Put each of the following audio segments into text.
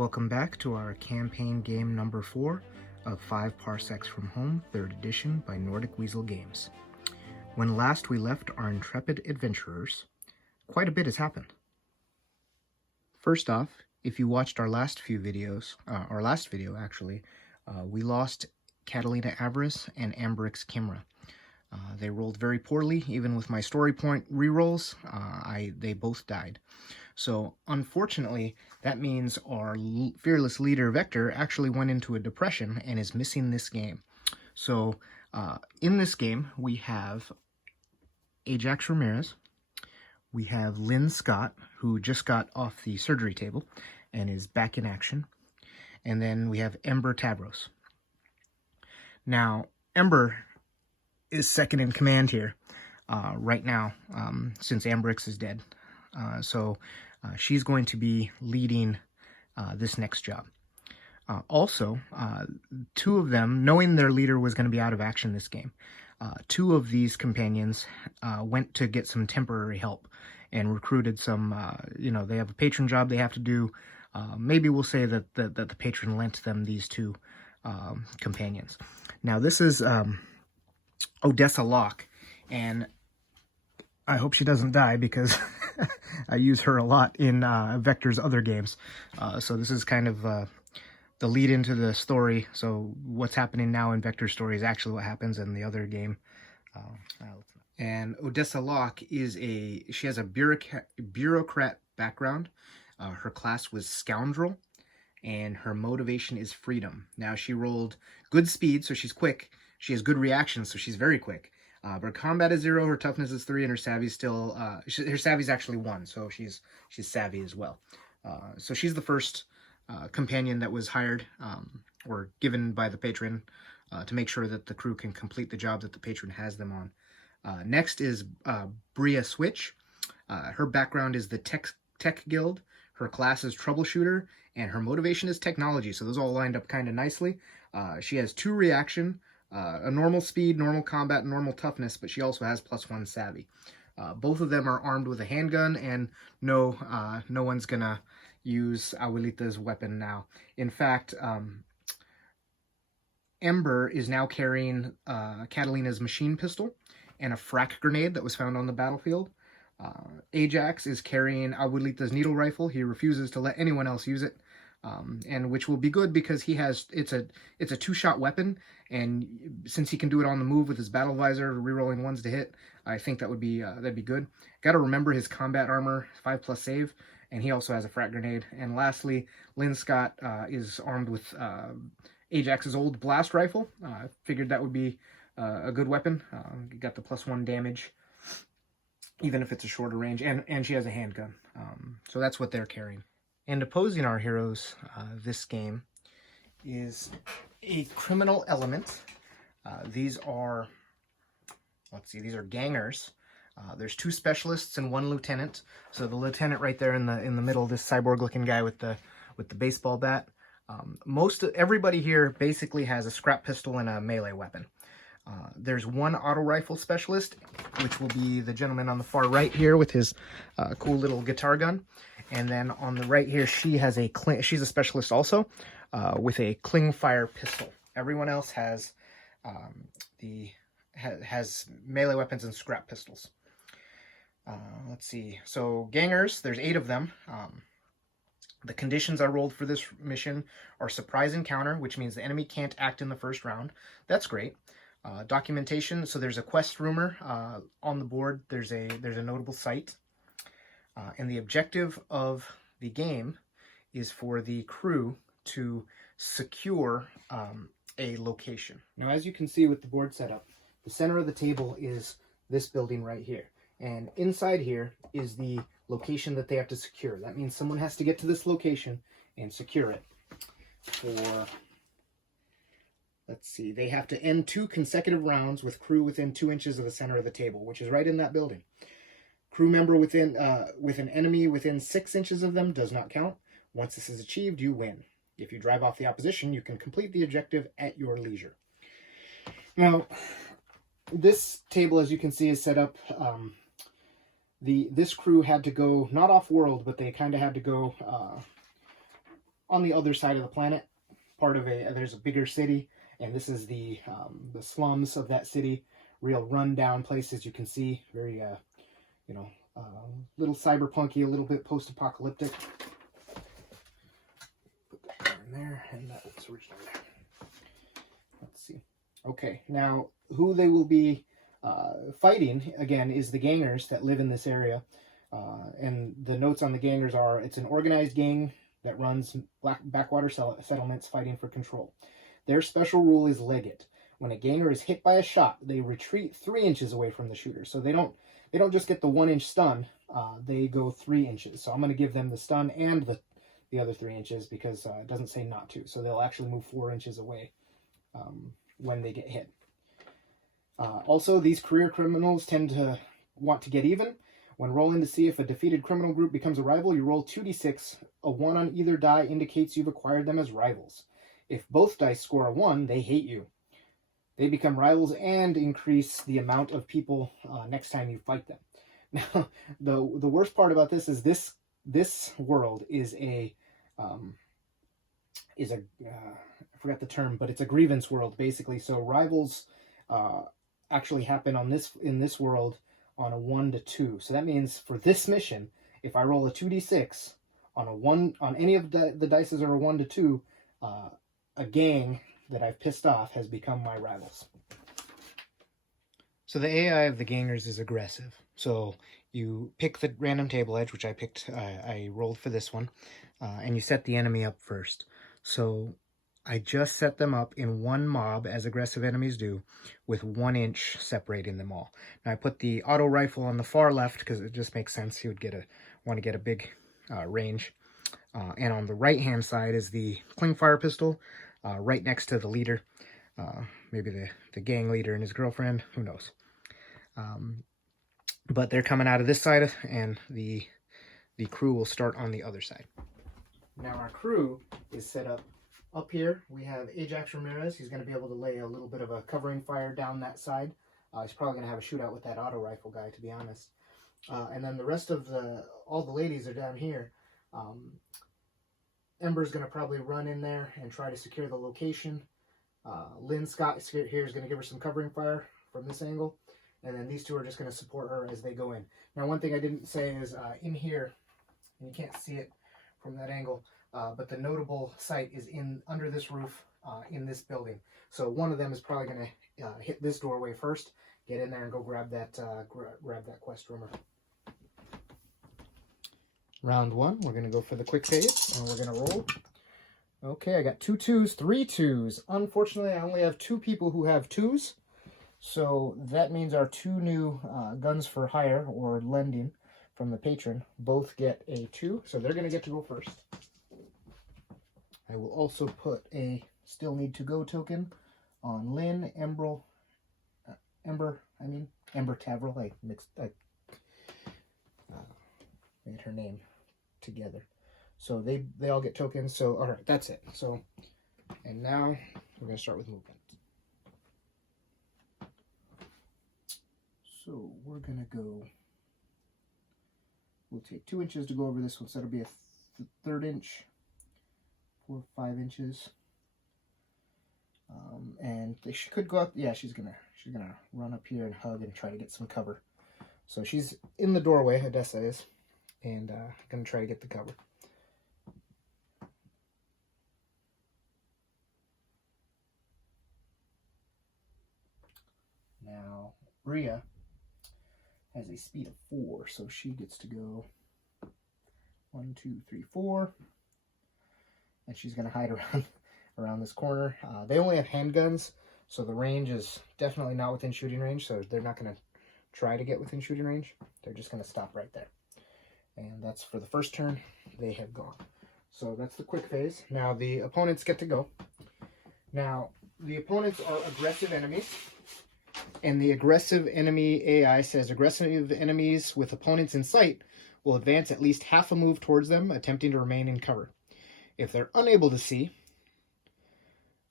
Welcome back to our campaign game number 4 of 5 Parsecs from Home, 3rd edition by Nordic Weasel Games. When last we left our intrepid adventurers, quite a bit has happened. First off, if you watched our last few videos, our last video actually, we lost Catalina Avarice and Amberix Kimra. They rolled very poorly, even with my story point rerolls. They both died. So unfortunately, that means our fearless leader Vector actually went into a depression and is missing this game. So in this game, we have Ajax Ramirez, we have Lynn Scott, who just got off the surgery table and is back in action, and then we have Ember Tavros. Now, Ember is second in command here right now, since Amberix is dead. So she's going to be leading this next job. Also, two of them, knowing their leader was going to be out of action this game, two of these companions went to get some temporary help and recruited some, they have a patron job they have to do. Maybe we'll say that the patron lent them these two companions. Now, this is Odessa Locke, and I hope she doesn't die because I use her a lot in Vector's other games. So this is kind of the lead into the story. So what's happening now in Vector's story is actually what happens in the other game. And Odessa Locke she has a bureaucrat background. Her class was Scoundrel, and her motivation is freedom. Now, she rolled good speed, so she's quick. She has good reactions, so she's very quick. But her combat is 0, her toughness is 3, and her savvy's still, her savvy's actually 1, so she's savvy as well. So she's the first companion that was hired, or given by the patron, to make sure that the crew can complete the job that the patron has them on. Next is Bria Switch. Her background is the Tech Guild. Her class is Troubleshooter, and her motivation is technology, so those all lined up kind of nicely. She has 2 reaction, a normal speed, normal combat, and normal toughness, but she also has +1 savvy. Both of them are armed with a handgun, and no one's gonna use Abuelita's weapon now. In fact, Ember is now carrying Catalina's machine pistol and a frack grenade that was found on the battlefield. Ajax is carrying Abuelita's needle rifle. He refuses to let anyone else use it. And which will be good because it's a 2-shot weapon, and since he can do it on the move with his battle visor, rerolling 1s to hit, I think that'd be good. Got to remember his combat armor, 5+ save, and he also has a frag grenade. And lastly, Lynn Scott is armed with Ajax's old blast rifle. Figured that would be a good weapon. Got the +1 damage, even if it's a shorter range, and she has a handgun. So that's what they're carrying. And opposing our heroes this game is a criminal element. These are gangers. There's 2 specialists and 1 lieutenant. So the lieutenant right there in the middle, this cyborg-looking guy with the baseball bat. Everybody here basically has a scrap pistol and a melee weapon. There's 1 auto rifle specialist, which will be the gentleman on the far right here with his cool little guitar gun. And then on the right here, she's a specialist also, with a cling fire pistol. Everyone else has has melee weapons and scrap pistols. Let's see. So gangers, there's 8 of them. The conditions I rolled for this mission are surprise encounter, which means the enemy can't act in the first round. That's great. Documentation. So there's a quest rumor on the board. There's a notable site. And the objective of the game is for the crew to secure a location. Now, as you can see with the board setup, the center of the table is this building right here. And inside here is the location that they have to secure. That means someone has to get to this location and secure it. Let's see, they have to end 2 consecutive rounds with crew within 2 inches of the center of the table, which is right in that building. Crew member with an enemy within 6 inches of them does not count. Once this is achieved, you win. If you drive off the opposition, you can complete the objective at your leisure. Now, this table, as you can see, is set up. This crew had to go, not off-world, but they kind of had to go on the other side of the planet, part of there's a bigger city, and this is the slums of that city. Real run-down places, you can see. Very, you know, little cyberpunky, a little bit post-apocalyptic. Put that in there, and that was original there. Let's see. Okay, now who they will be fighting, again, is the gangers that live in this area. And the notes on the gangers are, it's an organized gang that runs backwater settlements fighting for control. Their special rule is leg it. When a ganger is hit by a shot, they retreat 3 inches away from the shooter. So they don't just get the 1-inch stun, they go 3 inches. So I'm going to give them the stun and the other 3 inches because it doesn't say not to. So they'll actually move 4 inches away when they get hit. Also, these career criminals tend to want to get even. When rolling to see if a defeated criminal group becomes a rival, you roll 2d6. A 1 on either die indicates you've acquired them as rivals. If both dice score a 1, they hate you. They become rivals and increase the amount of people next time you fight them. Now, the worst part about this is this world is I forgot the term, but it's a grievance world basically. So rivals actually happen in this world on a 1 to 2. So that means for this mission, if I roll a 2d6 on any of the dices are a 1 to 2, a gang that I've pissed off has become my rivals. So the AI of the gangers is aggressive. So you pick the random table edge, which I picked, I rolled for this one, and you set the enemy up first. So I just set them up in one mob, as aggressive enemies do, with 1 inch separating them all. Now I put the auto rifle on the far left because it just makes sense. He would want to get a big range. And on the right-hand side is the cling fire pistol, right next to the leader. Maybe the gang leader and his girlfriend, who knows. But they're coming out of this side, and the crew will start on the other side. Now our crew is set up here. We have Ajax Ramirez. He's going to be able to lay a little bit of a covering fire down that side. He's probably going to have a shootout with that auto rifle guy, to be honest. And then the rest of all the ladies are down here. Ember's going to probably run in there and try to secure the location. Lynn Scott here is going to give her some covering fire from this angle. And then these two are just going to support her as they go in. Now, one thing I didn't say is in here, and you can't see it from that angle, but the notable site is under this roof in this building. So one of them is probably going to hit this doorway first, get in there and go grab that quest rumor. Round 1, we're going to go for the quick phase, and we're going to roll. Okay, I got 2 2s, 3 2s. Unfortunately, I only have 2 people who have 2s. So that means our 2 new guns for hire or lending from the patron both get a 2. So they're going to get to go first. I will also put a still need to go token on Lynn, Ember Tavros. I made her name together. So they all get tokens. So all right, that's it. So, and now we're going to start with movement. So we're going to go, we'll take 2 inches to go over this one. So that'll be a 1/3 inch, 4 or 5 inches. And she could go up, yeah, she's gonna run up here and hug and try to get some cover. So she's in the doorway, Odessa is, and gonna try to get the cover. Now, Bria has a speed of 4, so she gets to go 1, 2, 3, 4, and she's gonna hide around this corner. They only have handguns, so the range is definitely not within shooting range, so they're not gonna try to get within shooting range. They're just gonna stop right there. And that's for the first turn. They have gone. So that's the quick phase. Now the opponents get to go. Now, the opponents are aggressive enemies. And the aggressive enemy AI says aggressive enemies with opponents in sight will advance at least half a move towards them, attempting to remain in cover. If they're unable to see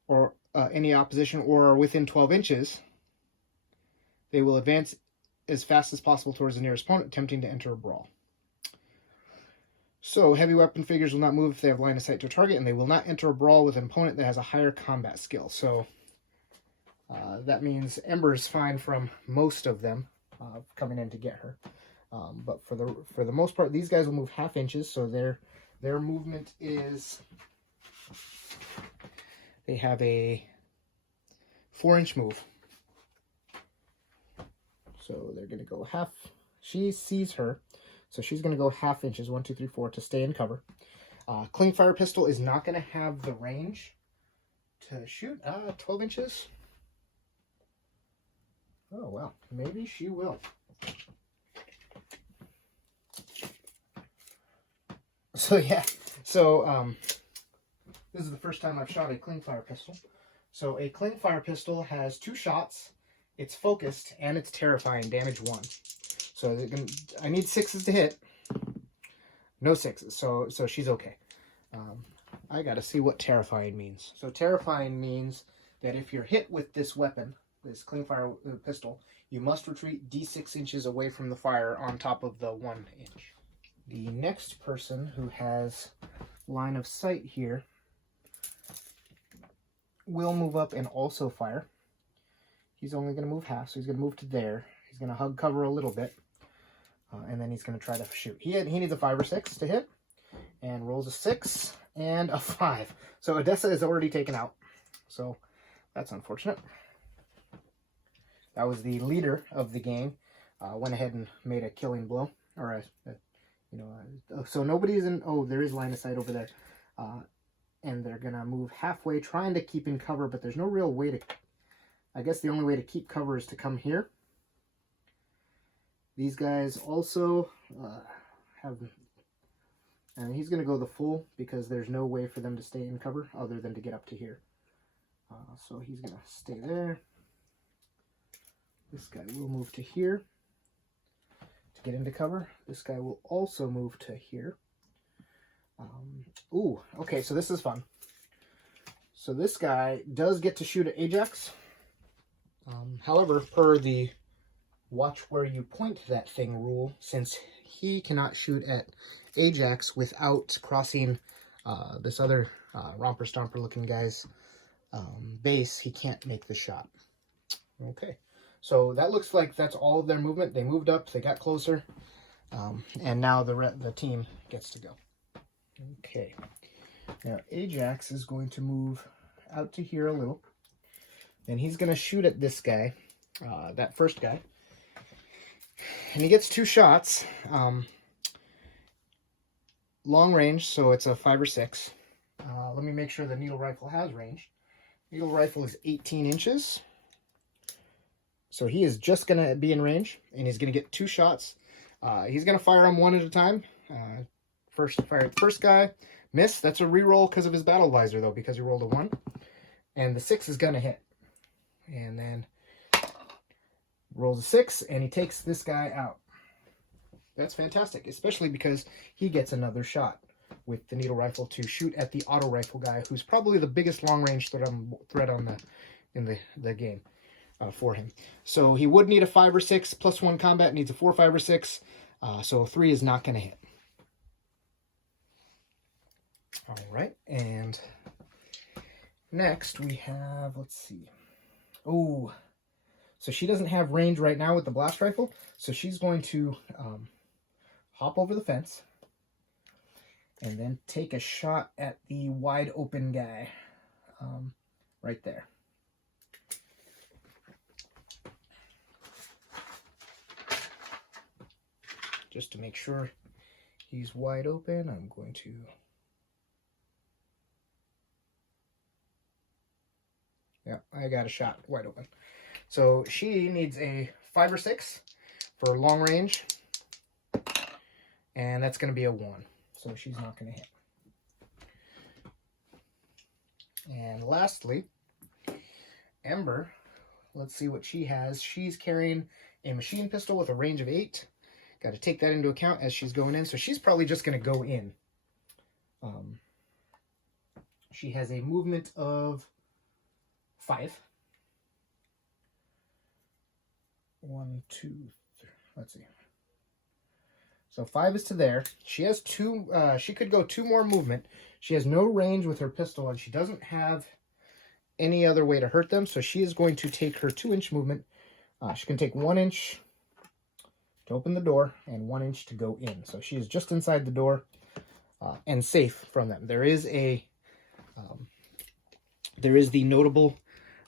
or any opposition or are within 12 inches, they will advance as fast as possible towards the nearest opponent, attempting to enter a brawl. So, heavy weapon figures will not move if they have line of sight to a target, and they will not enter a brawl with an opponent that has a higher combat skill. So, that means Ember is fine from most of them coming in to get her. But for the most part, these guys will move half inches, so their movement is, they have a 4-inch move. So they're going to go half. She sees her, so she's going to go half inches, 1, 2, 3, 4, to stay in cover. Cling fire pistol is not going to have the range to shoot 12 inches. Oh, well, maybe she will. So, yeah. So, this is the first time I've shot a cling fire pistol. So, a cling fire pistol has 2 shots. It's focused, and it's terrifying. Damage 1. So, I need 6s to hit. No 6s. So she's okay. I gotta see what terrifying means. So, terrifying means that if you're hit with this weapon, this cling fire pistol, you must retreat d6 inches away from the fire on top of the 1 inch. The next person who has line of sight here will move up and also fire. He's only going to move half, so he's going to move to there. He's going to hug cover a little bit, and then he's going to try to shoot. He needs a 5 or 6 to hit, and rolls a 6 and a 5. So Odessa is already taken out, so that's unfortunate. That was the leader of the game. Went ahead and made a killing blow, or so nobody's in. Oh, there is line of sight over there, and they're gonna move halfway, trying to keep in cover, but there's no real way to. I guess the only way to keep cover is to come here. These guys also have, and he's gonna go the full because there's no way for them to stay in cover other than to get up to here. So he's gonna stay there. This guy will move to here to get into cover. This guy will also move to here. Ooh, okay, so this is fun. So this guy does get to shoot at Ajax. However, per the watch where you point that thing rule, since he cannot shoot at Ajax without crossing this other romper stomper looking guy's base, he can't make the shot. Okay. So that looks like that's all of their movement. They moved up, they got closer, and now the team gets to go. Okay. Now Ajax is going to move out to here a little, and he's going to shoot at this guy, that first guy, and he gets 2 shots. Long range, so it's a 5 or 6. Let me make sure the needle rifle has range. Needle rifle is 18 inches. So he is just going to be in range, and he's going to get 2 shots. He's going to fire them one at a time. First, fire at the first guy. Miss. That's a reroll because of his battle visor, though, because he rolled a 1. And the 6 is going to hit. And then rolls a 6, and he takes this guy out. That's fantastic, especially because he gets another shot with the needle rifle to shoot at the auto rifle guy, who's probably the biggest long-range threat in the game. For him. So he would need a 5 or 6 plus 1 combat, needs a 4, 5, or 6. So a 3 is not going to hit. All right, and next we have, let's see. Oh, so she doesn't have range right now with the blast rifle, so she's going to hop over the fence and then take a shot at the wide open guy right there. Just to make sure he's wide open, I'm going to... Yeah, I got a shot wide open. So she needs a 5 or 6 for long range, and that's going to be a 1. So she's not going to hit. And lastly, Ember, let's see what she has. She's carrying a machine pistol with a range of 8. Got to take that into account as she's going in. So she's probably just going to go in. She has a movement of 5. 1, 2, 3. Let's see. So 5 is to there. She has 2, she could go 2 more movement. She has no range with her pistol, and she doesn't have any other way to hurt them, so she is going to take her 2-inch movement. She can take 1 inch to open the door and 1 inch to go in. So she is just inside the door and safe from them. There is the notable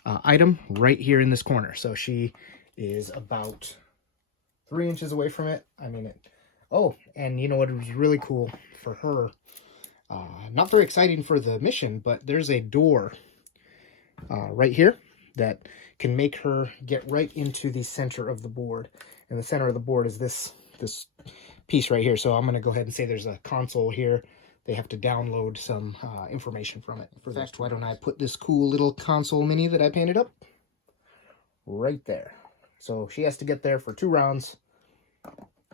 item right here in this corner. So she is about 3 inches away from it. I mean, oh, and you know what was really cool for her? Not very exciting for the mission, but there's a door right here that can make her get right into the center of the board. And the center of the board is this piece right here. So I'm going to go ahead and say there's a console here. They have to download some information from it. In fact, why don't I put this cool little console mini that I painted up right there. So she has to get there for 2 rounds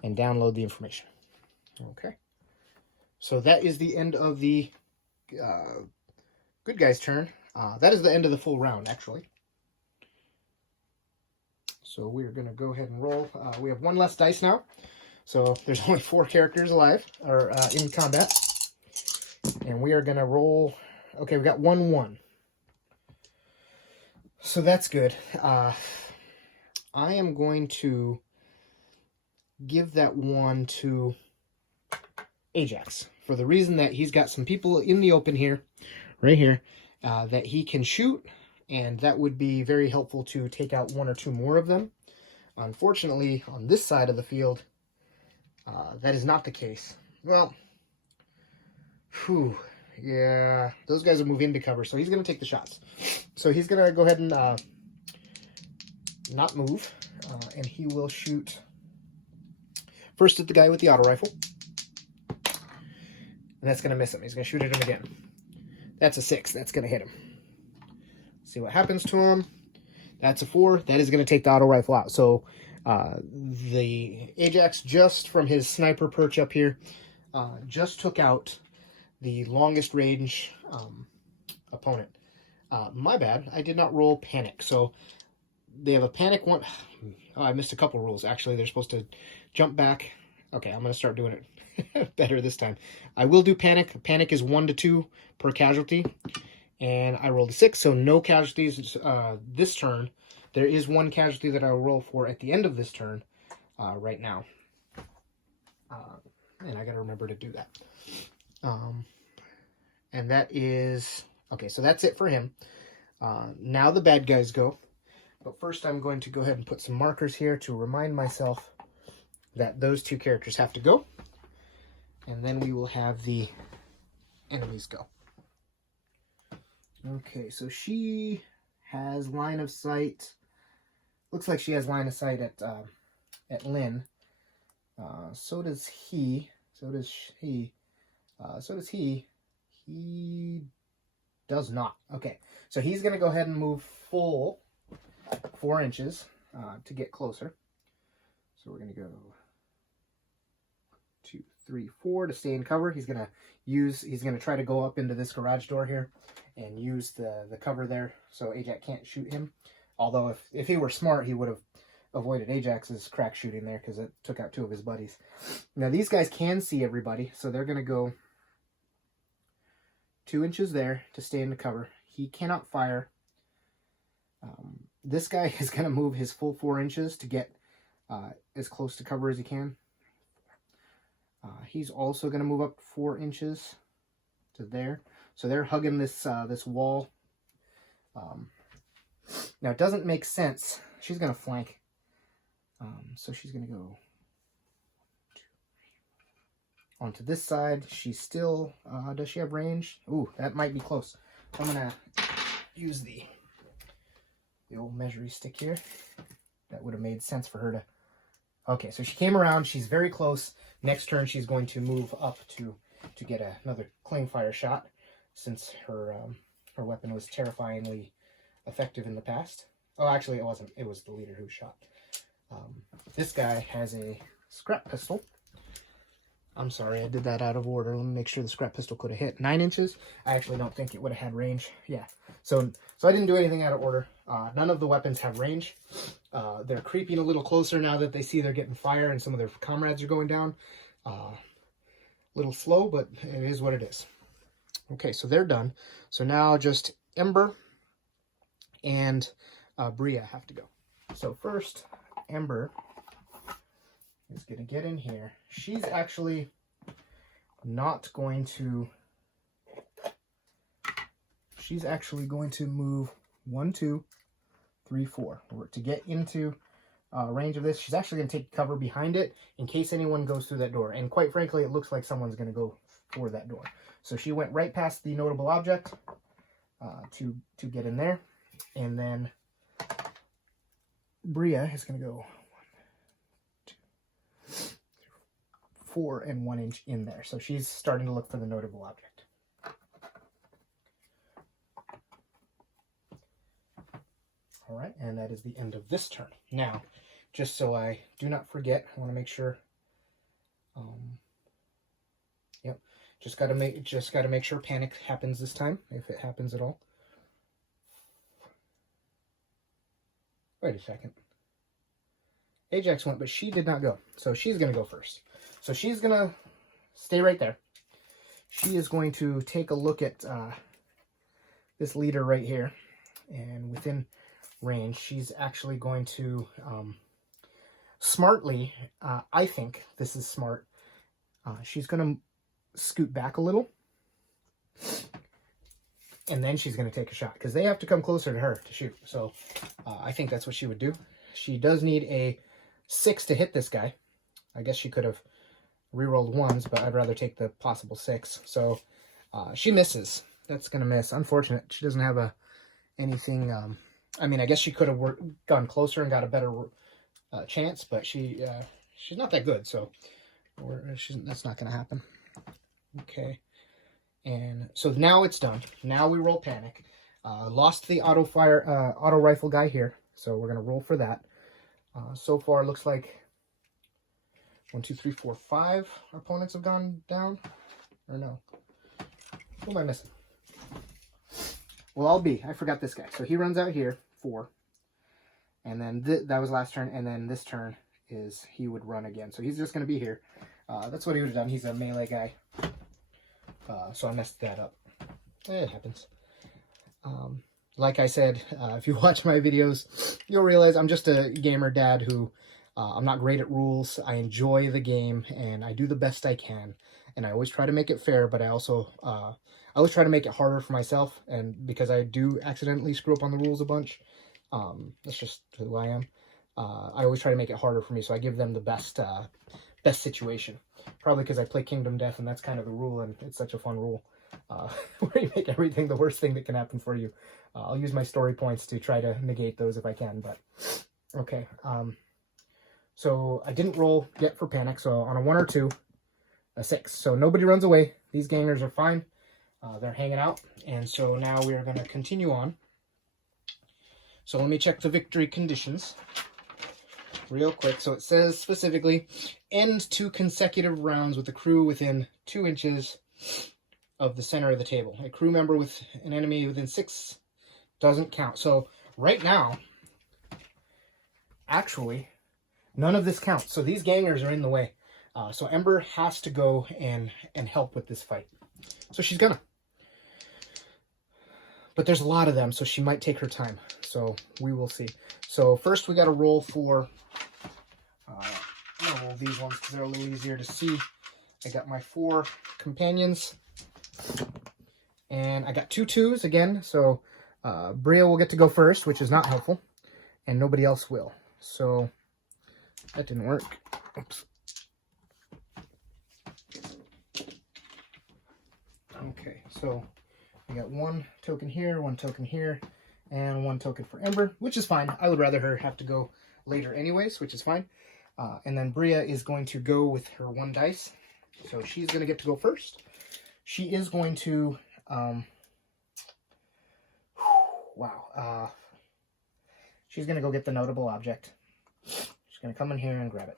and download the information. Okay. So that is the end of the good guy's turn. That is the end of the full round, actually. So we're going to go ahead and roll. We have 1 less dice now. So there's only 4 characters alive, or in combat. And we are going to roll. Okay, we got 1-1. So that's good. I am going to give that 1 to Ajax, for the reason that he's got some people in the open here, right here, that he can shoot, and that would be very helpful to take out 1 or 2 more of them. Unfortunately, on this side of the field, that is not the case. Well, yeah, those guys will move into cover, so he's going to take the shots. So he's going to go ahead and not move, and he will shoot first at the guy with the auto rifle. And that's going to miss him. He's going to shoot at him again. That's a 6. That's going to hit him. See what happens to him. That's a 4. That is going to take the auto rifle out. So the Ajax, just from his sniper perch up here, just took out the longest range opponent. My bad. I did not roll panic. So they have a panic one. Oh, I missed a couple rules. Actually, they're supposed to jump back. Okay, I'm going to start doing it better this time. I will do panic. Panic is 1 to 2 per casualty. And I rolled a 6, so no casualties this turn. There is 1 casualty that I will roll for at the end of this turn right now. And I got to remember to do that. And that is... Okay, so that's it for him. Now the bad guys go. But first I'm going to go ahead and put some markers here to remind myself that those 2 characters have to go. And then we will have the enemies go. Okay, so she has line of sight. Looks like she has line of sight at Lynn. So does he. So does he. So does he. He does not. Okay, so he's going to go ahead and move full 4 inches to get closer. So we're going to go 2, 3, 4 to stay in cover. He's going to try to go up into this garage door here and use the cover there so Ajax can't shoot him. Although if he were smart, he would have avoided Ajax's crack shooting there because it took out 2 of his buddies. Now these guys can see everybody, so they're going to go 2 inches there to stay in the cover. He cannot fire. This guy is going to move his full 4 inches to get as close to cover as he can. He's also going to move up 4 inches to there. So they're hugging this this wall. Now it doesn't make sense. She's going to flank. So she's going to go onto this side. She's still... does she have range? Ooh, that might be close. So I'm going to use the old measuring stick here. That would have made sense for her to... Okay, so she came around. She's very close. Next turn, she's going to move up to get another clean fire shot, since her weapon was terrifyingly effective in the past. Oh, actually, it wasn't. It was the leader who shot. This guy has a scrap pistol. I'm sorry, I did that out of order. Let me make sure the scrap pistol could have hit 9 inches. I actually don't think it would have had range. Yeah, so I didn't do anything out of order. None of the weapons have range. They're creeping a little closer now that they see they're getting fire and some of their comrades are going down. Little slow, but it is what it is. Okay, so they're done. So now just Ember and Bria have to go. So first, Ember is going to get in here. She's actually not going to... She's actually going to move 1, 2, 3, 4 to get into range of this. She's actually going to take cover behind it in case anyone goes through that door. And quite frankly, it looks like someone's going to go for that door. So she went right past the notable object to get in there. And then Bria is going to go 1, 2, 3, 4 and 1 inch in there. So she's starting to look for the notable object. All right, and that is the end of this turn. Now, just so I do not forget, I want to make sure. Yep, just got to make sure panic happens this time, if it happens at all. Wait a second. Ajax went, but she did not go, so she's going to go first. So she's going to stay right there. She is going to take a look at this leader right here, and within range, she's actually going to smartly, I think this is smart, she's going to scoot back a little, and then she's going to take a shot, because they have to come closer to her to shoot. So I think that's what she would do. She does need a 6 to hit this guy. I guess she could have rerolled 1s, but I'd rather take the possible 6. So she misses. That's going to miss. Unfortunate. She doesn't have anything... I mean, I guess she could have gone closer and got a better chance, but she's not that good, so that's not going to happen. Okay, and so now it's done. Now we roll panic. Lost the auto rifle guy here, so we're going to roll for that. So far, it looks like 1, 2, 3, 4, 5 opponents have gone down, or no? Who am I missing? Well, I'll be. I forgot this guy. So he runs out here, 4. And then that was last turn. And then this turn is he would run again. So he's just going to be here. That's what he would have done. He's a melee guy. So I messed that up. It happens. Like I said, if you watch my videos, you'll realize I'm just a gamer dad who I'm not great at rules. I enjoy the game and I do the best I can. And I always try to make it fair, but I also... I always try to make it harder for myself, and because I do accidentally screw up on the rules a bunch, that's just who I am. I always try to make it harder for me, so I give them the best situation. Probably because I play Kingdom Death, and that's kind of the rule, and it's such a fun rule, where you make everything the worst thing that can happen for you. I'll use my story points to try to negate those if I can, but okay. So I didn't roll yet for panic, so on a 1 or 2, a 6. So nobody runs away. These gangers are fine. They're hanging out, and so now we are going to continue on. So let me check the victory conditions real quick. So it says specifically, end 2 consecutive rounds with the crew within 2 inches of the center of the table. A crew member with an enemy within 6 doesn't count. So right now, actually, none of this counts. So these gangers are in the way. So Ember has to go and help with this fight. So she's gonna. But there's a lot of them, so she might take her time. So we will see. So first we got to roll for... I'm going to roll these ones because they're a little easier to see. I got my 4 companions. And I got 2 2s again. So Bria will get to go first, which is not helpful. And nobody else will. So that didn't work. Oops. Okay, so we got 1 token here, 1 token here, and 1 token for Ember, which is fine. I would rather her have to go later anyways, which is fine. And then Bria is going to go with her 1 dice. So she's going to get to go first. She is going to... wow. She's going to go get the notable object. She's going to come in here and grab it.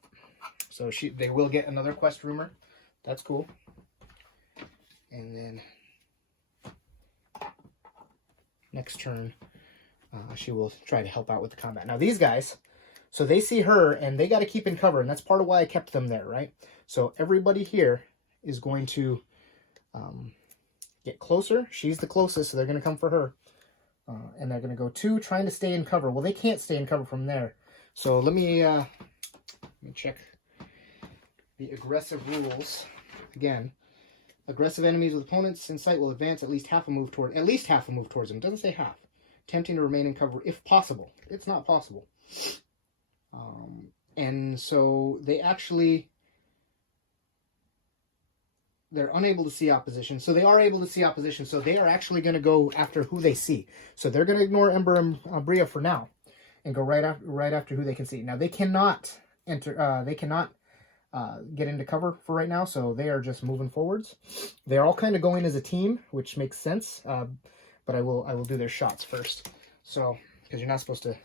So they will get another quest rumor. That's cool. And then next turn, she will try to help out with the combat. Now these guys, So they see her, and they got to keep in cover, and that's part of why I kept them there, right? So everybody here is going to get closer. She's the closest, so they're going to come for her. And they're going to go 2, trying to stay in cover. Well, they can't stay in cover from there. So let me check the aggressive rules. Again, aggressive enemies with opponents in sight will advance at least half a move towards them. It doesn't say half. Attempting to remain in cover if possible. It's not possible. And so they're unable to see opposition. So they are able to see opposition. So they are actually going to go after who they see. So they're going to ignore Ember and Bria for now, and go right after who they can see. Now they cannot enter. They cannot get into cover for right now. So they are just moving forwards. They're all kind of going as a team, which makes sense. But I will do their shots first. So because you're not supposed to.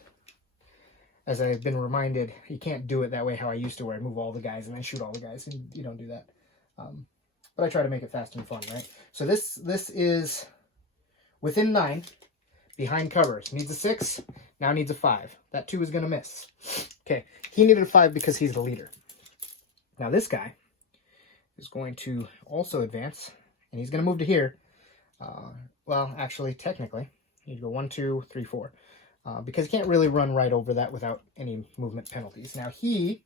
As I've been reminded, you can't do it that way how I used to, where I move all the guys and then shoot all the guys, and you don't do that. But I try to make it fast and fun, right? So this is within 9, behind covers. Needs a 6, now needs a 5. That 2 is going to miss. Okay, he needed a 5 because he's the leader. Now this guy is going to also advance, and he's going to move to here. Well, actually, technically, you go 1, 2, 3, 4. Because you can't really run right over that without any movement penalties. Now he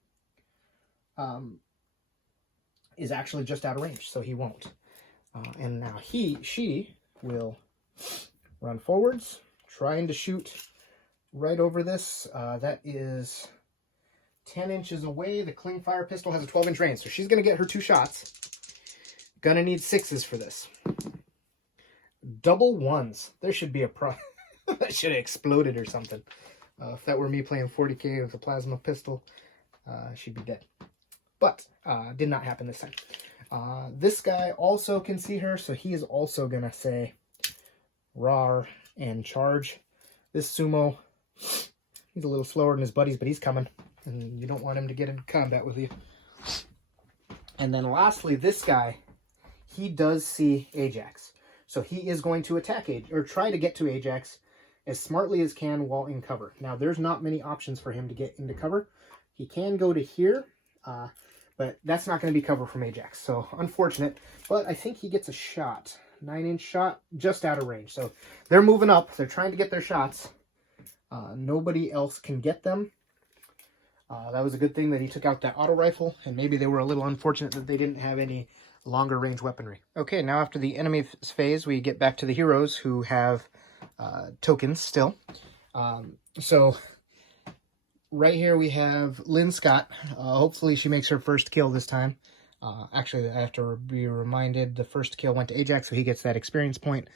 is actually just out of range, so he won't. And now she will run forwards, trying to shoot right over this. That is 10 inches away. The cling fire pistol has a 12-inch range, so she's going to get her 2 shots. Gonna need 6s for this. Double 1s. There should be a that should have exploded or something. If that were me playing 40k with a plasma pistol, she'd be dead. But did not happen this time. This guy also can see her, so he is also going to say rawr and charge. This sumo, he's a little slower than his buddies, but he's coming. And you don't want him to get in combat with you. And then lastly, this guy, he does see Ajax. So he is going to attack or try to get to Ajax as smartly as can while in cover. Now, there's not many options for him to get into cover. He can go to here, but that's not going to be cover from Ajax. So, unfortunate. But I think he gets a shot. 9-inch shot, just out of range. So, they're moving up. They're trying to get their shots. Nobody else can get them. That was a good thing that he took out that auto rifle, and maybe they were a little unfortunate that they didn't have any longer range weaponry. Okay, now after the enemy phase, we get back to the heroes who have tokens still. So right here we have Lynn Scott. Hopefully she makes her first kill this time. Actually, I have to be reminded the first kill went to Ajax, so he gets that experience point.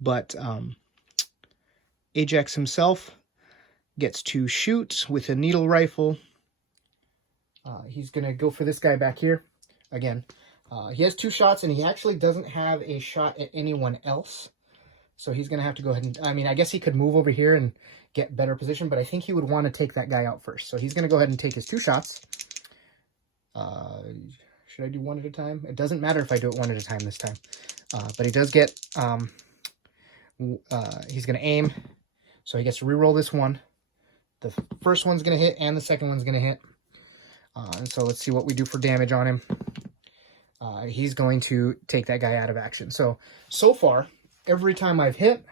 But Ajax himself gets to shoot with a needle rifle. He's going to go for this guy back here. Again, he has 2 shots, and he actually doesn't have a shot at anyone else. So he's going to have to go ahead and... I mean, I guess he could move over here and get better position, but I think he would want to take that guy out first. So he's going to go ahead and take his 2 shots. Should I do 1 at a time? It doesn't matter if I do it 1 at a time this time. But he does get... he's going to aim. So he gets to reroll this one. The first one's going to hit, and the second one's going to hit. And so let's see what we do for damage on him. He's going to take that guy out of action. So far, every time I've hit,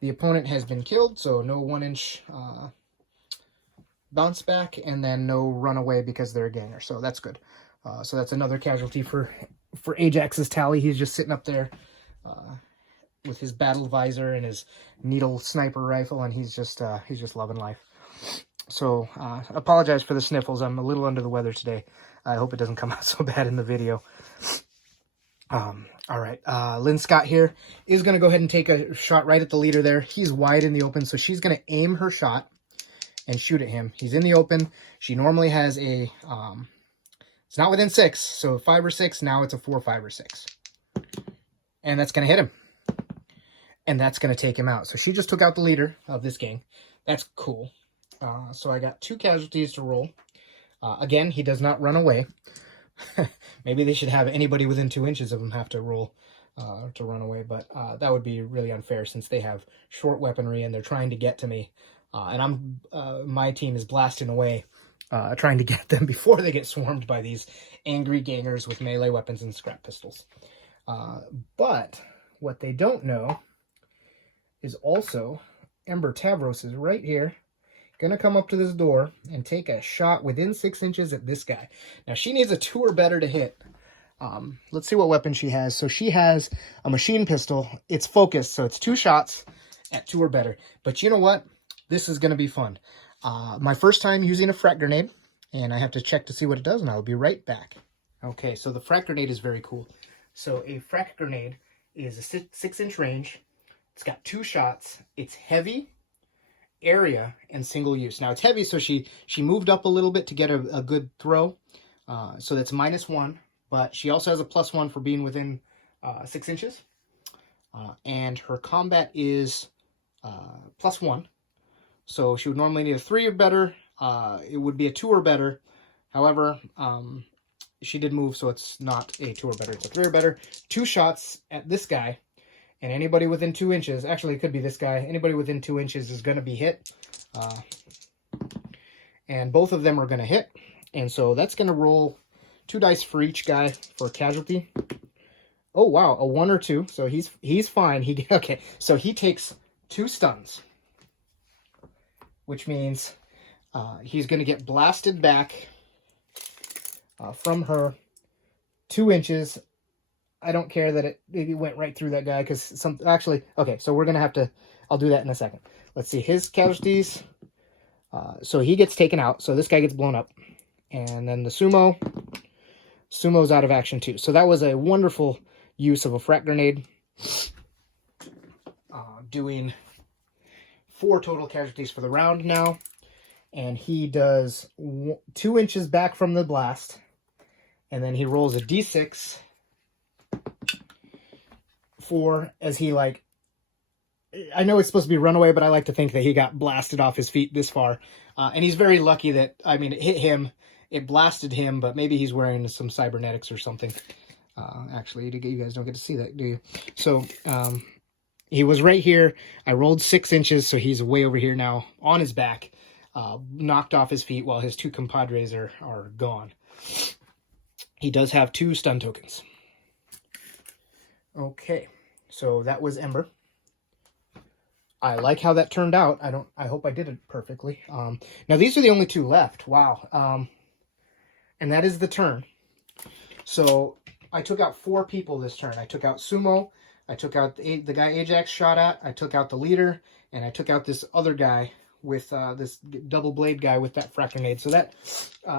the opponent has been killed. So no 1-inch bounce back, and then no runaway because they're a ganger. So that's good. So that's another casualty for Ajax's tally. He's just sitting up there with his battle visor and his needle sniper rifle, and he's just loving life. So, apologize for the sniffles. I'm a little under the weather today. I hope it doesn't come out so bad in the video. All right. Lynn Scott here is going to go ahead and take a shot right at the leader there. He's wide in the open, so she's going to aim her shot and shoot at him. He's in the open. She normally has a... it's not within 6, so 5 or 6. Now it's a 4, 5, or 6. And that's going to hit him. And that's going to take him out. So she just took out the leader of this gang. That's cool. So I got 2 casualties to roll. Again, he does not run away. Maybe they should have anybody within 2 inches of him have to roll to run away. But that would be really unfair since they have short weaponry and they're trying to get to me And my team is blasting away, trying to get them before they get swarmed by these angry gangers with melee weapons and scrap pistols. But what they don't know is also Ember Tavros is right here, gonna come up to this door and take a shot within 6 inches at this guy. Now she needs a 2 or better to hit. Let's see what weapon she has. So she has a machine pistol. It's focused, so it's 2 shots at 2 or better. But you know what? This is gonna be fun. My first time using a frag grenade, and I have to check to see what it does, and I'll be right back. Okay, so the frag grenade is very cool. So a frag grenade is a 6-inch range. It's got 2 shots. It's heavy, area, and single use. Now it's heavy, so she moved up a little bit to get a good throw. So that's -1, but she also has a +1 for being within 6 inches. And her combat is +1. So she would normally need a 3 or better. It would be a 2 or better. However, she did move, so it's not a 2 or better. It's a 3 or better. 2 shots at this guy. And anybody within 2 inches, actually it could be this guy, anybody within 2 inches is going to be hit. And both of them are going to hit. And so that's going to roll 2 dice for each guy for a casualty. Oh, wow, a 1 or 2. So he's fine. Okay, so he takes 2 stuns. Which means he's going to get blasted back from her 2 inches. I don't care that it went right through that guy because actually, okay, so we're going to have to, I'll do that in a second. Let's see, his casualties. So he gets taken out. So this guy gets blown up. And then the sumo's out of action too. So that was a wonderful use of a frag grenade. Doing 4 total casualties for the round now. And he does 2 inches back from the blast. And then he rolls a d6 as he, like, I know it's supposed to be runaway, but I like to think that he got blasted off his feet this far. And he's very lucky that, I mean, it hit him, it blasted him, but maybe he's wearing some cybernetics or something. Actually, you guys don't get to see that, do you? So, he was right here. I rolled 6 inches, so he's way over here now on his back, knocked off his feet while his 2 compadres are gone. He does have 2 stun tokens. Okay, so that was Ember. I like how that turned out. I hope I did it perfectly. Now these are the only 2 left. Wow. And that is the turn. So I took out 4 people this turn. I took out Sumo. I took out the guy Ajax shot at. I took out the leader, and I took out this other guy with this double blade guy with that frag grenade. So that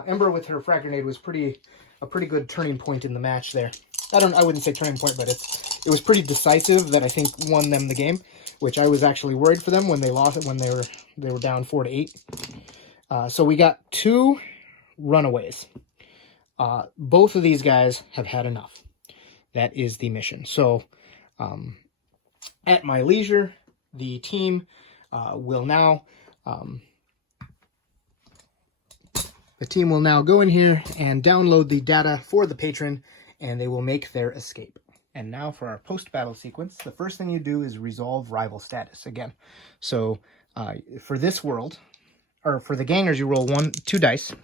Ember with her frag grenade was a pretty good turning point in the match there. I wouldn't say turning point, but it was pretty decisive that I think won them the game, which I was actually worried for them when they lost it, when they were down 4-8. So we got 2 runaways. Both of these guys have had enough. That is the mission. So at my leisure, the team will now go in here and download the data for the patron, and they will make their escape. And now for our post-battle sequence, the first thing you do is resolve rival status again. So for this world, or for the gangers, you roll 2 dice,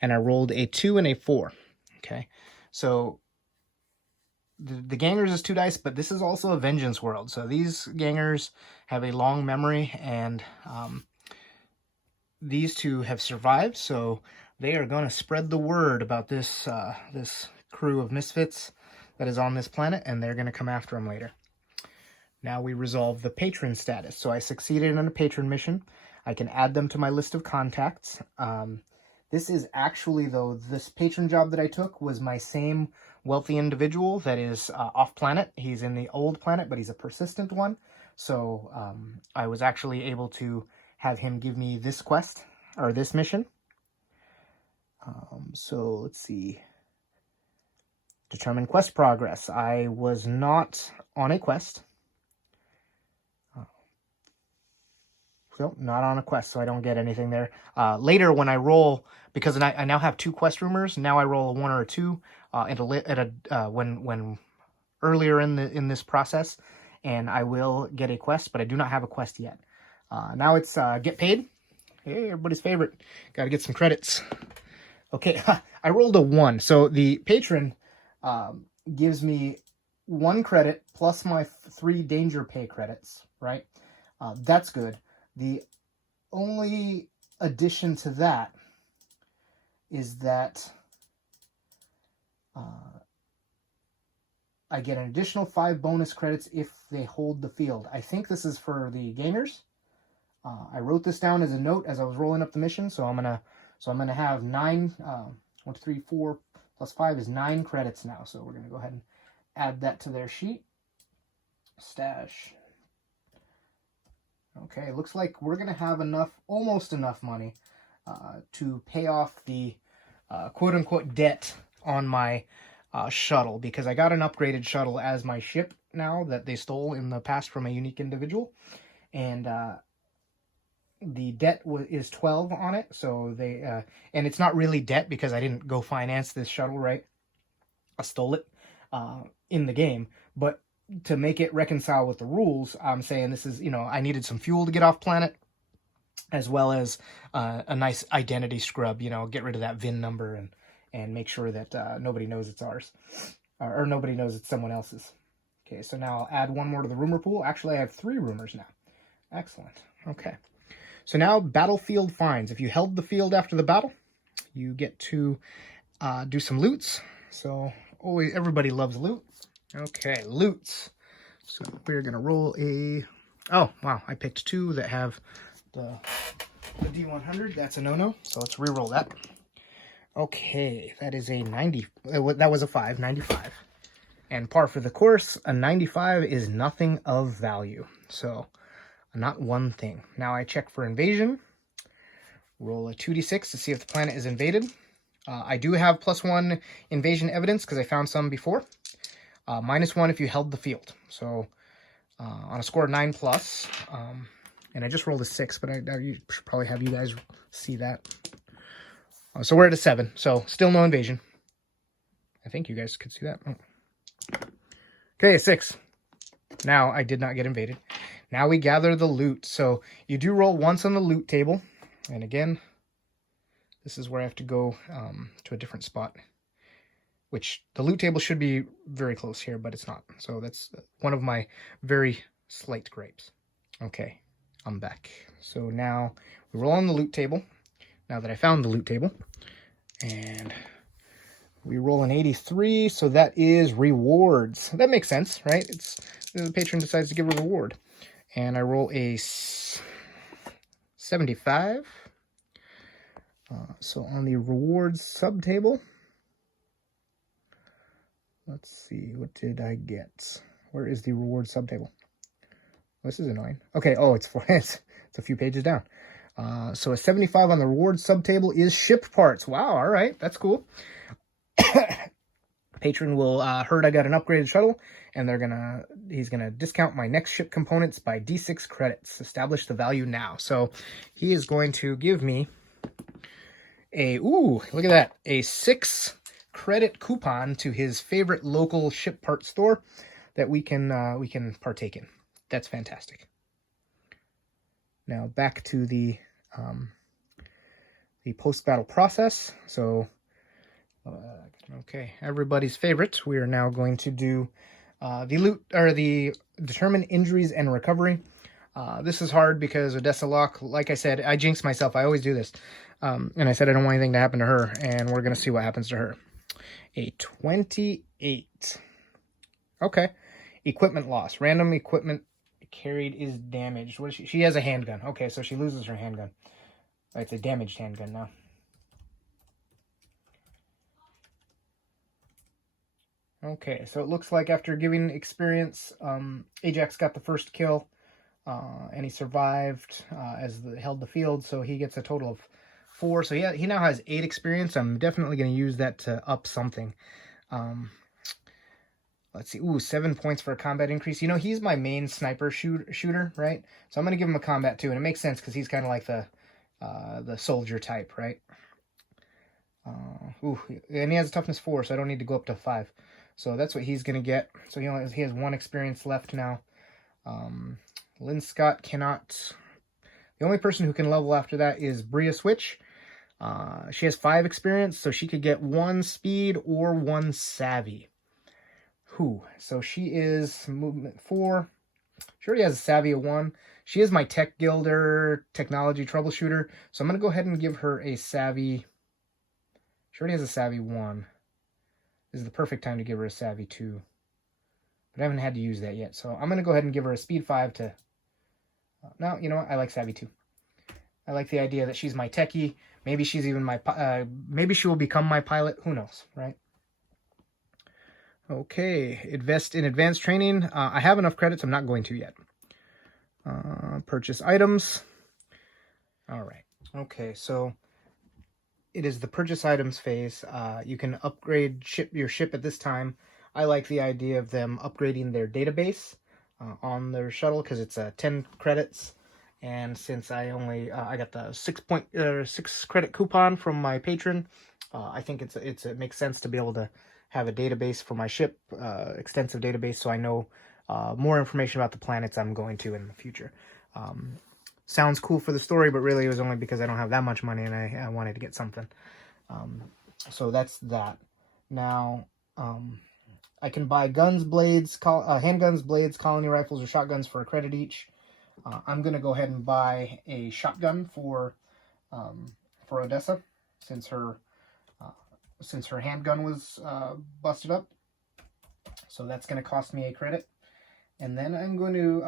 and I rolled a 2 and a 4. Okay, so the gangers is 2 dice, but this is also a vengeance world. So these gangers have a long memory, and these 2 have survived, so they are going to spread the word about this this crew of misfits that is on this planet, and they're going to come after them later. Now we resolve the patron status. So I succeeded in a patron mission. I can add them to my list of contacts. This is actually, though, this patron job that I took was my same wealthy individual that is off-planet. He's in the old planet, but he's a persistent one. So I was actually able to have him give me this quest, or this mission. So let's see. Determine quest progress. I was not on a quest. So not on a quest, so I don't get anything there. Later when I roll, because I now have 2 quest rumors, now I roll a 1 or a 2 when earlier in this process, and I will get a quest, but I do not have a quest yet. Now it's get paid. Hey, everybody's favorite. Got to get some credits. Okay, I rolled a 1. So the patron gives me 1 credit plus my 3 danger pay credits, right? That's good. The only addition to that is that I get an additional 5 bonus credits if they hold the field. I think this is for the gamers. I wrote this down as a note as I was rolling up the mission, so I'm gonna have 9. 1, 2, 3, 4 plus 5 is 9 credits now. So we're gonna go ahead and add that to their sheet. Stash. Okay, looks like we're gonna have enough, almost enough money to pay off the quote-unquote debt on my shuttle, because I got an upgraded shuttle as my ship now that they stole in the past from a unique individual, and the debt is 12 on it. So they and it's not really debt because I didn't go finance this shuttle, right? I stole it in the game, but to make it reconcile with the rules, I'm saying this is, I needed some fuel to get off planet, as well as a nice identity scrub, get rid of that VIN number and make sure that nobody knows it's ours, or nobody knows it's someone else's. Okay, so now I'll add 1 more to the rumor pool. Actually, I have 3 rumors now. Excellent. Okay, so now battlefield finds. If you held the field after the battle, you get to do some loots. So everybody loves loot. Okay, loots. So we're gonna roll a. Oh wow, I picked 2 that have the D100. That's a no-no. So let's re-roll that. Okay, that is a 90. That was a 5, 95. And par for the course, a 95 is nothing of value. So not one thing. Now I check for invasion. Roll a 2d6 to see if the planet is invaded. I do have +1 invasion evidence because I found some before. -1 if you held the field. So on a score of 9+, and I just rolled a 6, but I should probably have you guys see that. So we're at a 7, so still no invasion. I think you guys could see that. Oh. Okay, a 6. Now I did not get invaded. Now we gather the loot. So you do roll once on the loot table, and again, this is where I have to go to a different spot, which the loot table should be very close here, but it's not. So that's one of my very slight gripes. Okay, I'm back. So now we roll on the loot table, now that I found the loot table, and we roll an 83, so that is rewards. That makes sense, right? It's the patron decides to give a reward. And I roll a 75. So on the rewards subtable, let's see, what did I get? Where is the reward subtable? This is annoying. Okay, oh, it's a few pages down. So a 75 on the reward subtable is ship parts. Wow, all right, that's cool. Patron will heard I got an upgraded shuttle, and he's gonna discount my next ship components by D6 credits. Establish the value now. So he is going to give me look at that, a 6 credit coupon to his favorite local ship part store that we can partake in. That's fantastic. Now back to the post-battle process. So okay, everybody's favorite. We are now going to do the loot, or the determine injuries and recovery. This is hard because Odessa Locke, like I said, I jinx myself. I always do this. And I said I don't want anything to happen to her, and we're going to see what happens to her. A 28. Okay. Equipment loss. Random equipment carried is damaged. What is she? She has a handgun. Okay, so she loses her handgun. It's a damaged handgun now. Okay, so it looks like after giving experience, Ajax got the first kill, and he survived held the field, so he gets a total of 4. So he now has 8 experience. I'm definitely going to use that to up something. Let's see. 7 points for a combat increase. He's my main sniper shooter, right? So I'm going to give him a combat too, and it makes sense because he's kind of like the soldier type, right? And he has a toughness 4, so I don't need to go up to 5. So that's what he's going to get. So he has 1 experience left now. Lynn Scott cannot The only person who can level after that is Bria Switch. She has 5 experience, so she could get 1 speed or 1 savvy. So she is movement 4. She already has a savvy of 1. She is my tech guilder, technology troubleshooter, so I'm going to go ahead and give her a savvy. She already has a savvy 1. This is the perfect time to give her a savvy 2. But I haven't had to use that yet, so I'm going to go ahead and give her a speed 5 to... no, you know what? I like savvy 2. I like the idea that she's my techie. Maybe she's even my... maybe she will become my pilot. Who knows, right? Okay, invest in advanced training. I have enough credits. I'm not going to yet. Purchase items. All right. Okay, so it is the purchase items phase. You can upgrade your ship at this time. I like the idea of them upgrading their database on their shuttle because it's 10 credits. And since I only I got the 6 credit coupon from my patron, I think it makes sense to be able to have a database for my ship, extensive database, so I know more information about the planets I'm going to in the future. Sounds cool for the story, but really it was only because I don't have that much money and I wanted to get something. So that's that. Now, I can buy guns, blades, handguns, blades, colony rifles, or shotguns for a credit each. I'm going to go ahead and buy a shotgun for Odessa, since her handgun was busted up. So that's going to cost me a credit. And then I'm going to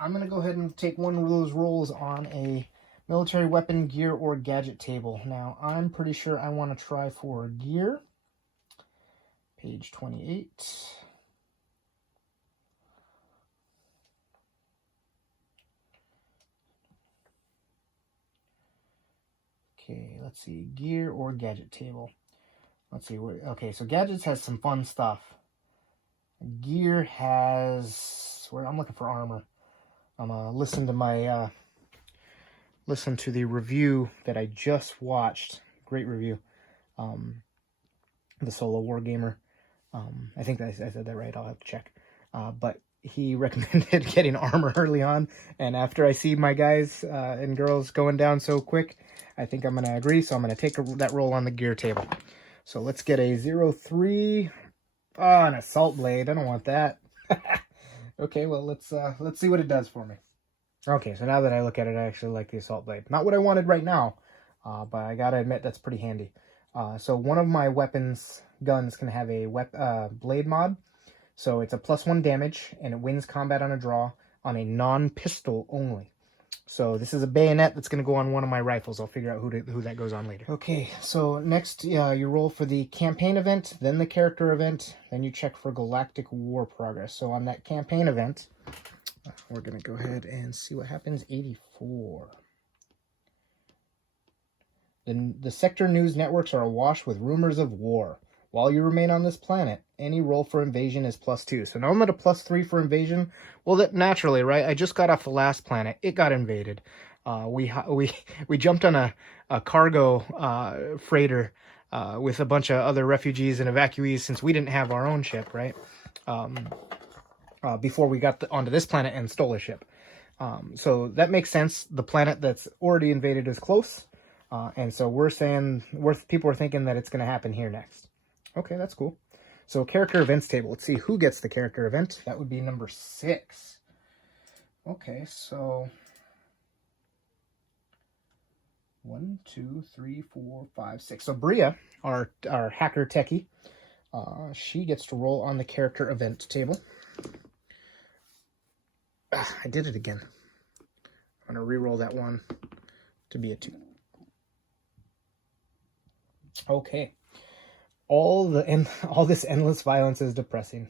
I'm going to go ahead and take one of those rolls on a military weapon, gear, or gadget table. Now, I'm pretty sure I want to try for gear. Page 28. Okay, let's see. Gear or gadget table. Let's see. Okay, so gadgets has some fun stuff. Gear has... I'm looking for armor. I'm going to listen to the review that I just watched. Great review. The Solo Wargamer. I think I said that right. I'll have to check. But he recommended getting armor early on. And after I see my guys and girls going down so quick, I think I'm going to agree. So I'm going to take that roll on the gear table. So let's get a 0-3. Oh, an assault blade. I don't want that. Okay, well, let's see what it does for me. Okay, so now that I look at it, I actually like the assault blade. Not what I wanted right now, but I gotta admit that's pretty handy. So one of my guns can have a blade mod. So it's a +1 damage, and it wins combat on a draw on a non-pistol only. So this is a bayonet that's going to go on one of my rifles. I'll figure out who that goes on later. Okay, so next you roll for the campaign event, then the character event, then you check for galactic war progress. So on that campaign event, we're going to go ahead and see what happens. 84. The sector news networks are awash with rumors of war. While you remain on this planet, any roll for invasion is +2. So now I'm at a +3 for invasion. Well, that naturally, right? I just got off the last planet. It got invaded. We jumped on a cargo freighter with a bunch of other refugees and evacuees since we didn't have our own ship, right? Before we got onto this planet and stole a ship. So that makes sense. The planet that's already invaded is close. And so people are thinking that it's going to happen here next. Okay, that's cool. So character events table. Let's see who gets the character event. That would be number 6. Okay, so 1, 2, 3, 4, 5, 6. So Bria, our hacker techie, she gets to roll on the character event table. I did it again. I'm going to re-roll that one to be a 2. Okay. All this endless violence is depressing.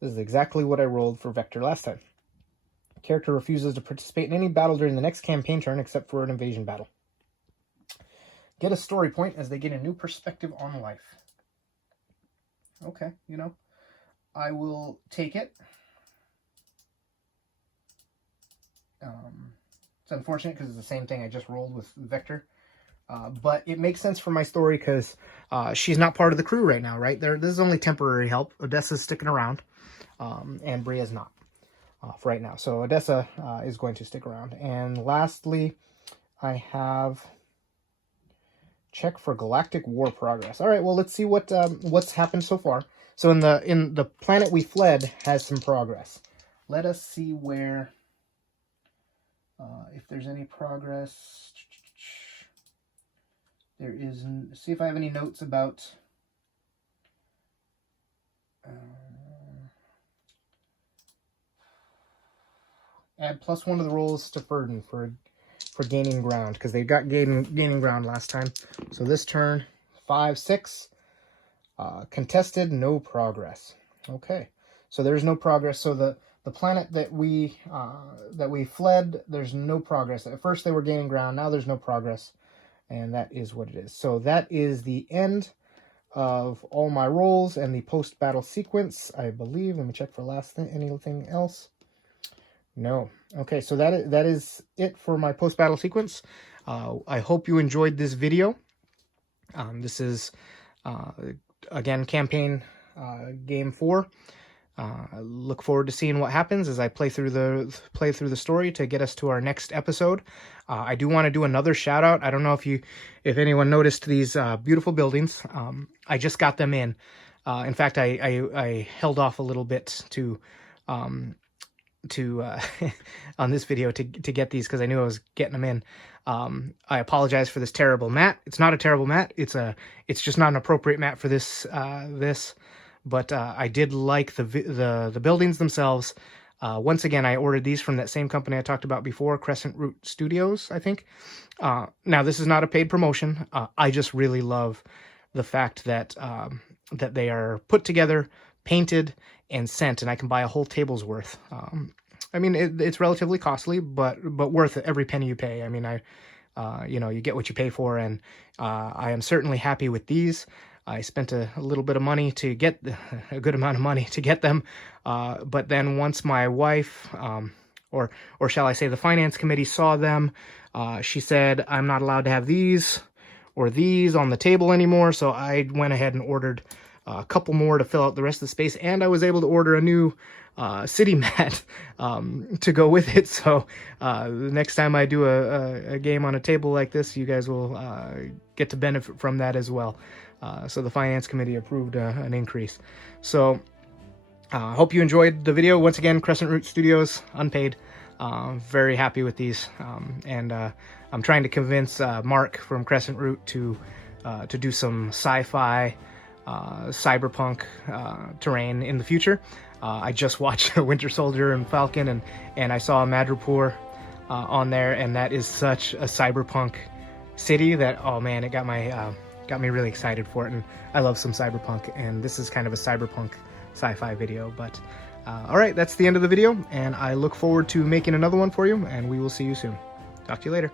This is exactly what I rolled for Vector last time. The character refuses to participate in any battle during the next campaign turn except for an invasion battle. Get a story point as they gain a new perspective on life. Okay, I will take it. It's unfortunate because it's the same thing I just rolled with Vector. But it makes sense for my story because she's not part of the crew right now, right? This is only temporary help. Odessa's sticking around, and Bria's not. for right now. So Odessa is going to stick around. And lastly, I have check for galactic war progress. All right, well, let's see what's happened so far. So in the planet we fled has some progress. Let us see where, if there's any progress. There is. See if I have any notes about. Add +1 to the rolls to Ferdin for gaining ground, because they got gaining ground last time. So this turn, 5, 6. Contested, no progress. Okay, so there's no progress. So the planet that we fled, there's no progress. At first they were gaining ground, now there's no progress, and that is what it is. So that is the end of all my rolls and the post-battle sequence, I believe. Let me check for last thing, anything else. No. Okay, so that is it for my post-battle sequence. I hope you enjoyed this video. This is again campaign game 4. Look forward to seeing what happens as I play through the story to get us to our next episode. I do want to do another shout out. I don't know if anyone noticed these beautiful buildings. I just got them in. In fact, I held off a little bit to on this video to get these because I knew I was getting them in. I apologize for this terrible mat. It's not a terrible mat. It's just not an appropriate mat for this but I did like the buildings themselves. Once again, I ordered these from that same company I talked about before, Crescent Root Studios, I think. Now this is not a paid promotion. I just really love the fact that that they are put together, painted, and sent, and I can buy a whole table's worth. I mean, it's relatively costly, but worth it, every penny you pay. I mean, you know, you get what you pay for, and I am certainly happy with these. I spent a little bit of money to get a good amount of money to get them, but then once my wife, or shall I say, the finance committee saw them, she said I'm not allowed to have these or these on the table anymore. So I went ahead and ordered a couple more to fill out the rest of the space, and I was able to order a new city mat to go with it. So the next time I do a game on a table like this, you guys will get to benefit from that as well. So the finance committee approved an increase. So hope you enjoyed the video. Once again, Crescent Root Studios, unpaid. Very happy with these, and I'm trying to convince Mark from Crescent Root to do some sci-fi cyberpunk terrain in the future. I just watched Winter Soldier and Falcon, and I saw Madripoor on there, and that is such a cyberpunk city that, oh man, it got me really excited for it. And I love some cyberpunk, and this is kind of a cyberpunk sci-fi video. But all right, that's the end of the video, and I look forward to making another one for you, and we will see you soon. Talk to you later.